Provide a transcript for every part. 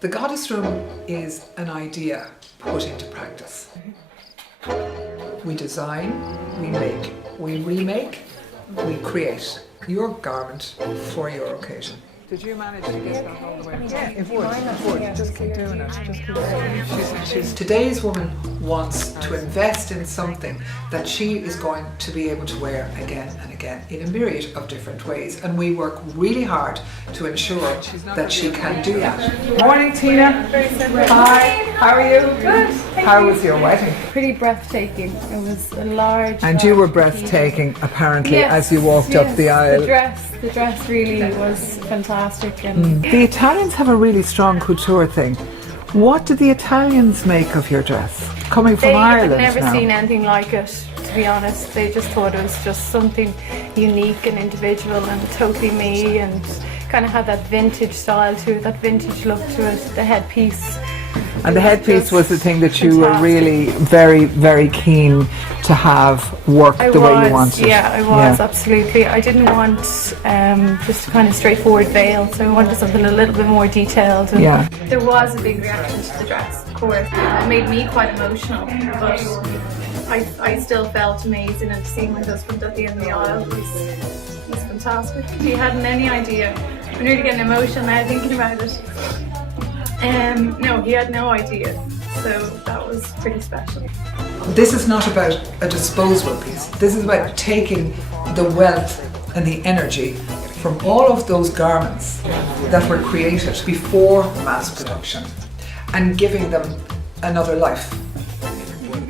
The goddess room is an idea put into practice. We design, we make, we remake, we create your garment for your occasion. Did you manage to get that all the way? Yeah, it would. Just keep doing it. Just keep doing it. Today's woman wants to invest in something that she is going to be able to wear again and again in a myriad of different ways, and we work really hard to ensure that she can do that. Morning, Tina. Hi. How are you? Good. How was your wedding? Pretty breathtaking. It was a large. And you were breathtaking, apparently, as you walked up the aisle. The dress really was fantastic. And The Italians have a really strong couture thing. What did the Italians make of your dress? Coming from Ireland They had never now. seen anything like it, to be honest. They just thought it was just something unique and individual and totally me, and kind of had that vintage style to it, that vintage look to it, the headpiece. And the headpiece was the thing that you were really very, very keen to have work the way you wanted. Yeah, I was, absolutely. I didn't want just a kind of straightforward veil, so I wanted something a little bit more detailed. And there was a big reaction to the dress, of course. It made me quite emotional, but I still felt amazing, and seeing my husband at the end of the aisle was fantastic. He hadn't any idea. I'm nearly getting emotional now thinking about it. No, he had no idea, so that was pretty special. This is not about a disposable piece. This is about taking the wealth and the energy from all of those garments that were created before mass production and giving them another life.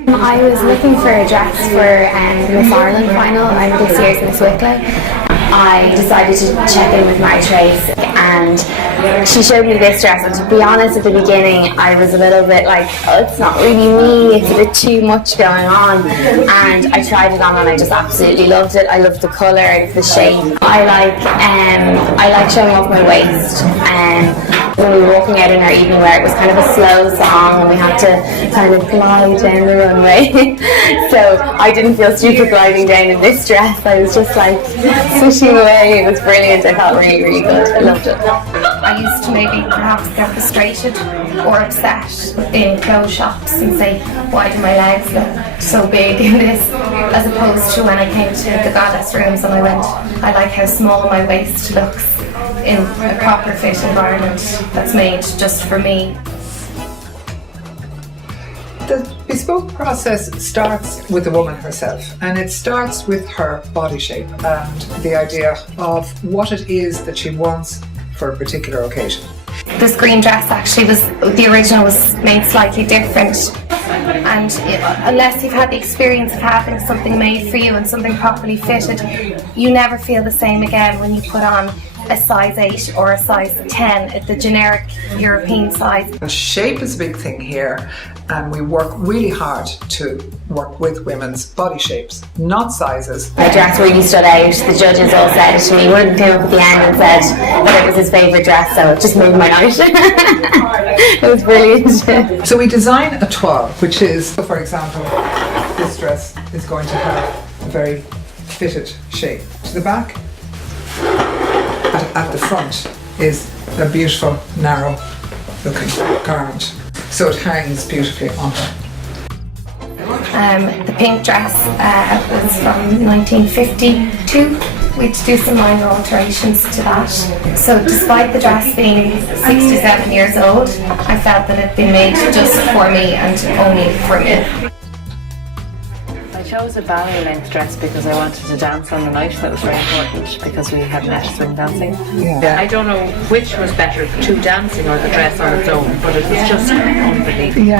I was looking for a dress for the Miss Ireland final and this year's Miss Wicklow. I decided to check in with Marie Therese, and she showed me this dress, and to be honest, at the beginning I was a little bit like, oh, it's not really me, it's a bit too much going on, and I tried it on and I just absolutely loved it. I loved the colour and the shape. I like showing off my waist, and when we were walking out in our evening wear, it was kind of a slow song and we had to kind of glide down the runway. So I didn't feel stupid gliding down in this dress. I was just like swishing away. It was brilliant. I felt really, really good. I loved it. I used to maybe perhaps get frustrated or upset in clothes shops and say, why do my legs look so big in this? As opposed to when I came to the goddess rooms and I went, I like how small my waist looks in a proper fit environment that's made just for me. The bespoke process starts with the woman herself, and it starts with her body shape and the idea of what it is that she wants for a particular occasion. This green dress actually the original was made slightly different, and unless you've had the experience of having something made for you and something properly fitted, you never feel the same again when you put on a size 8 or a size 10, the generic European size. Shape is a big thing here, and we work really hard to work with women's body shapes, not sizes. My dress really stood out. The judges all said it to me. One came up at the end and said that it was his favourite dress, so it just made my night. It was brilliant. So we design a toile, which is, for example, this dress is going to have a very fitted shape to the back. At the front is a beautiful, narrow looking garment. So it hangs beautifully on her. The pink dress was from 1952. We had to do some minor alterations to that. So despite the dress being 67 years old, I felt that it had been made just for me and only for me. I chose a ballet length dress because I wanted to dance on the night. That was very important because we had net swing dancing. I don't know which was better, the two dancing or the dress on its own, but it was just unbelievable.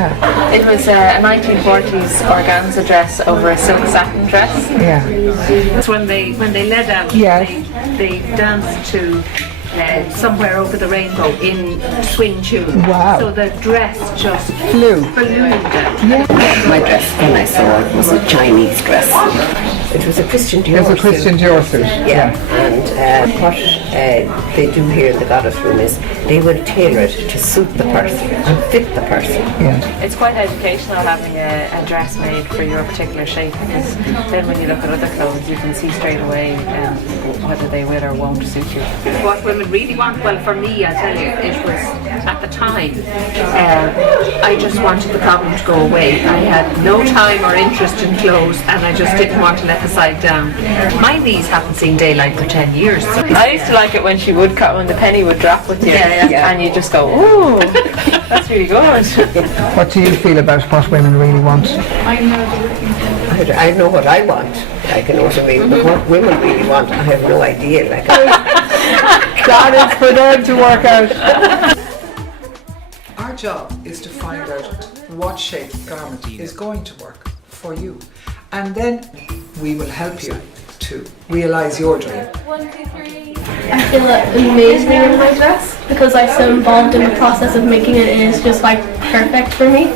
It was a 1940s organza dress over a silk satin dress. That's when they led out, they danced to Somewhere Over the Rainbow in swing tune. Wow. So the dress just Flew. down. My dress, when I saw it, was a Chinese dress. It was a Christian Dior There's a Christian Dior suit. Yeah, and what they do here in the goddess room is they will tailor it to suit the person and fit the person. It's quite educational having a dress made for your particular shape, because then when you look at other clothes you can see straight away whether they will or won't suit you. What women really want, well for me, I tell you, it was at the time, I just wanted the problem to go away. I had no time or interest in clothes and I just didn't want to let the side down. My knees haven't seen daylight for 10 years. So. I used to like it when she would cut, when the penny would drop with you, and you just go, ooh, that's really good. What do you feel about what women really want? I know what I want, I can also mean, but what women really want, I have no idea. Like, that is for them to work out. Our job is to find out what shape garment is going to work for you, and then we will help you to realise your dream. I feel amazing in my dress because I'm so involved in the process of making it. It is just like perfect for me,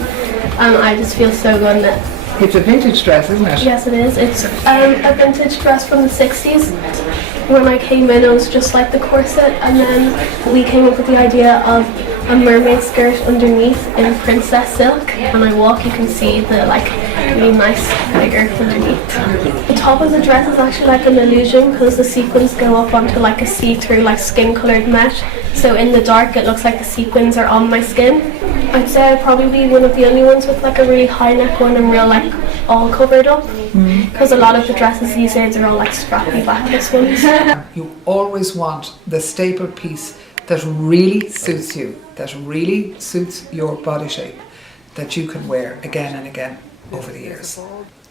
and I just feel so good in it. It's a vintage dress, isn't it? Yes, it is. It's a vintage dress from the 60s. When I came in, it was just like the corset, and then we came up with the idea of a mermaid skirt underneath in princess silk. When I walk, you can see the really nice figure underneath. The top of the dress is actually like an illusion because the sequins go up onto like a see-through skin-coloured mesh. So in the dark, it looks like the sequins are on my skin. I'd say I'd probably be one of the only ones with a really high neck one and real all covered up, because a lot of the dresses these days are all strappy backless ones. You always want the staple piece that really suits you, that really suits your body shape, that you can wear again and again over the years.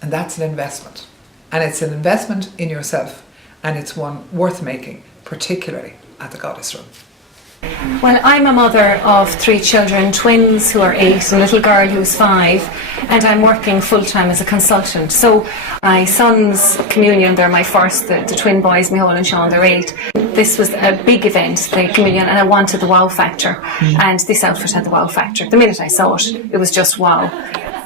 And that's an investment. And it's an investment in yourself, and it's one worth making, particularly at the Goddess Room. Well, I'm a mother of 3 children, twins who are 8 and a little girl who's 5, and I'm working full-time as a consultant. So my son's communion, they're my first, the twin boys, Micheál and Sean, they're 8. This was a big event, the communion, and I wanted the wow factor, and this outfit had the wow factor. The minute I saw it, it was just wow.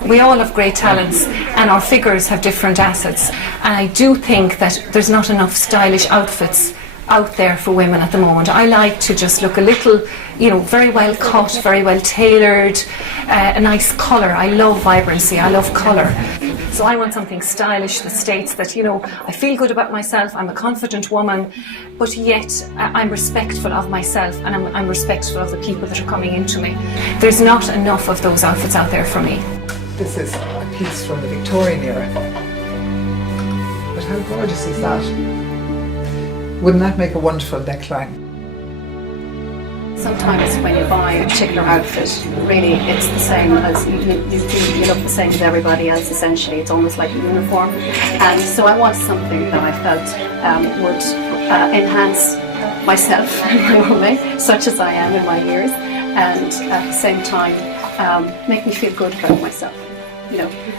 We all have great talents and our figures have different assets, and I do think that there's not enough stylish outfits out there for women at the moment. I like to just look a little, very well cut, very well tailored, a nice colour. I love vibrancy, I love colour. So I want something stylish that states that, I feel good about myself, I'm a confident woman, but yet I'm respectful of myself and I'm respectful of the people that are coming into me. There's not enough of those outfits out there for me. This is a piece from the Victorian era. But how gorgeous is that? Wouldn't that make a wonderful neckline? Sometimes when you buy a particular outfit, really it's the same as you look the same as everybody else. Essentially, it's almost like a uniform. And so I wanted something that I felt would enhance myself in my own way, such as I am in my years, and at the same time make me feel good about myself.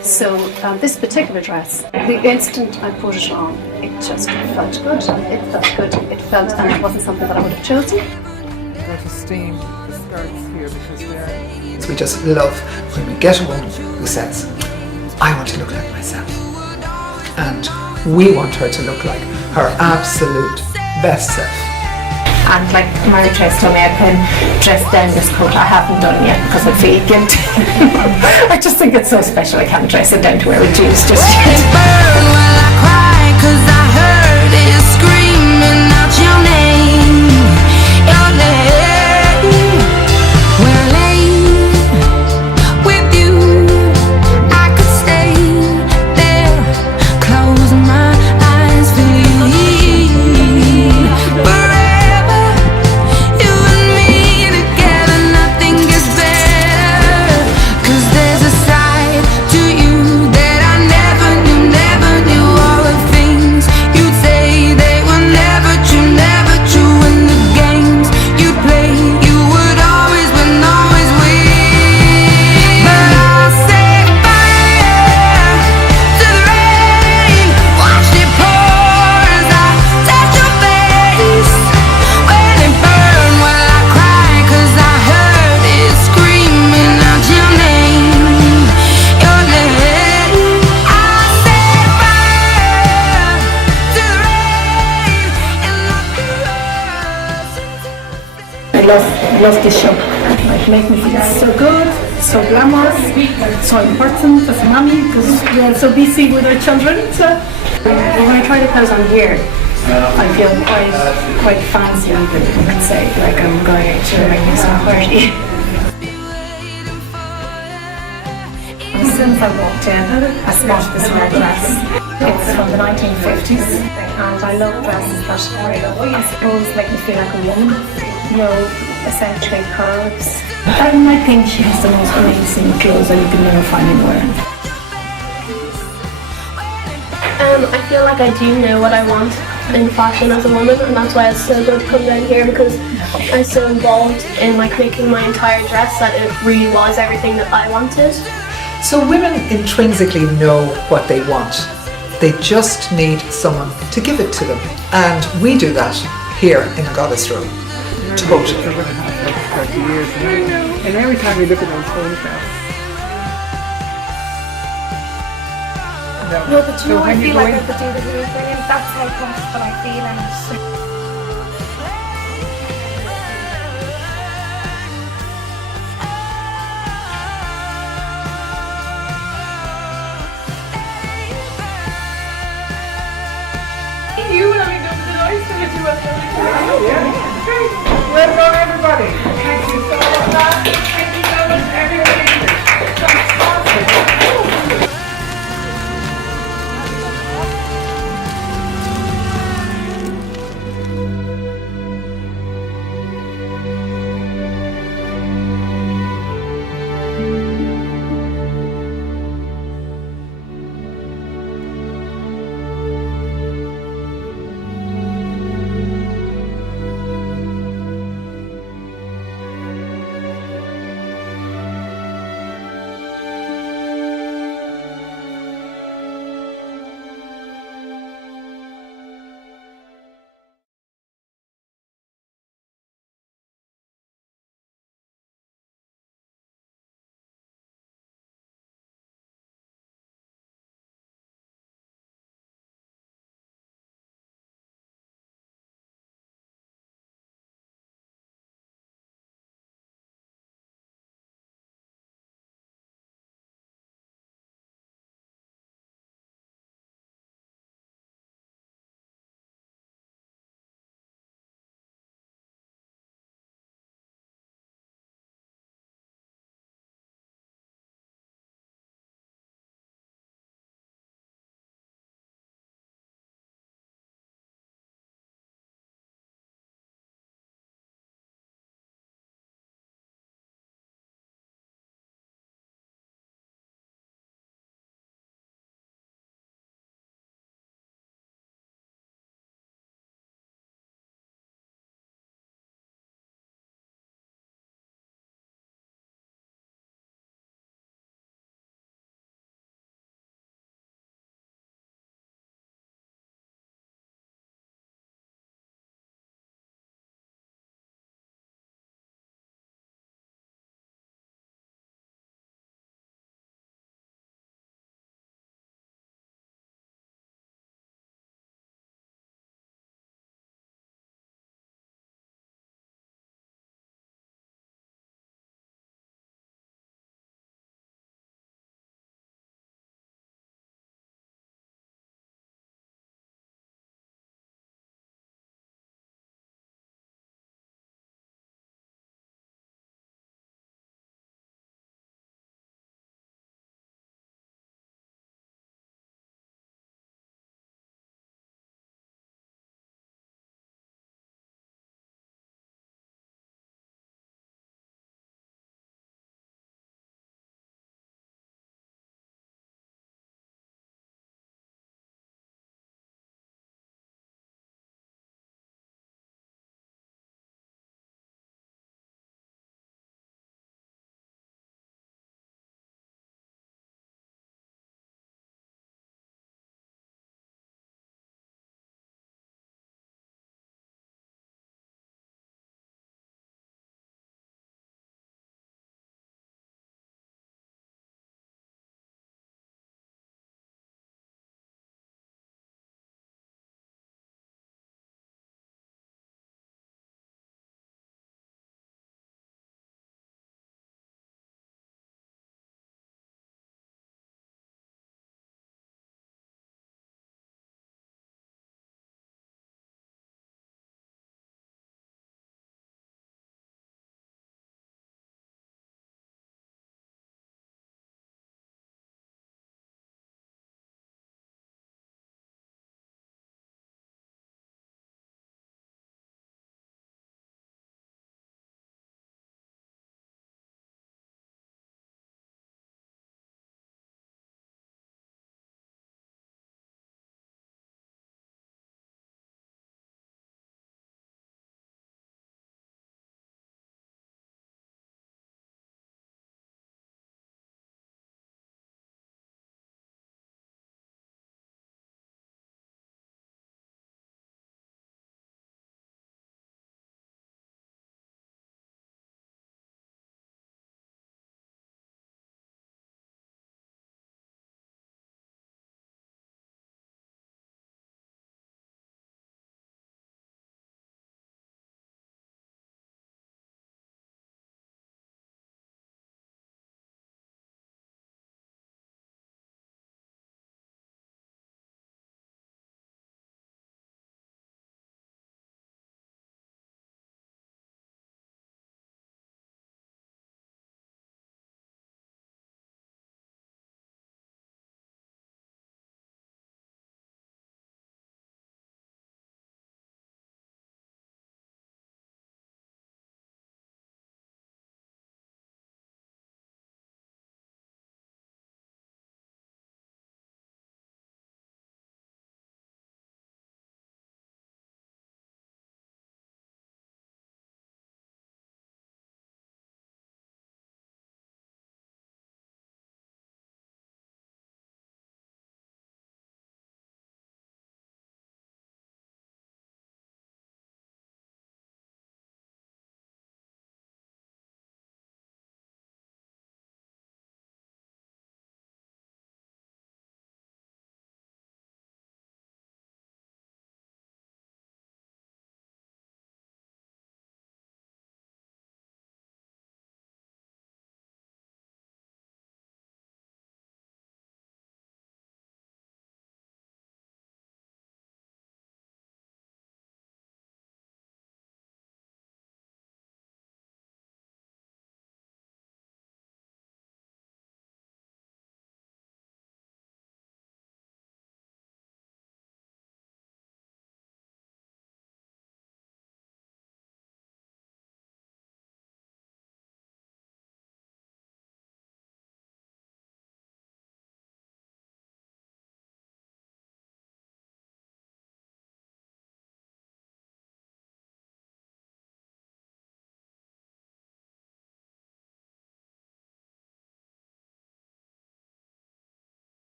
So this particular dress, the instant I put it on, it just felt good. It felt good. It felt, and it wasn't something that I would have chosen. To steam the skirts here because they're... We just love when we get a woman who says, I want to look like myself. And we want her to look like her absolute best self. And like Marie Therese told me, I can dress down this coat. I haven't done it yet because I feel guilty. I just think it's so special. I can't dress it down to wear with jeans just yet. To you that I never knew all the things love this show. It makes me feel so good, so glamorous, so important as a mommy because we're so busy with our children. So when I try to pose on here, I feel quite fancy even, you could say, like I'm going out to a music party. As soon as I walked in, I spotted this red dress. It's from the 1950s, and I love dresses that I suppose make me feel like a woman. You know, essentially curves. And I think she has the most amazing clothes that you can never find anywhere. I feel like I do know what I want in fashion as a woman, and that's why it's so good to come down here because I'm so involved in like making my entire dress that it really was everything that I wanted. So women intrinsically know what they want. They just need someone to give it to them. And we do that here in the Goddess Room. Totally. And every time we look at those photographs. No, but you know, I feel like I could do the really brilliant. That's how confident I feel in it. Well done, everybody.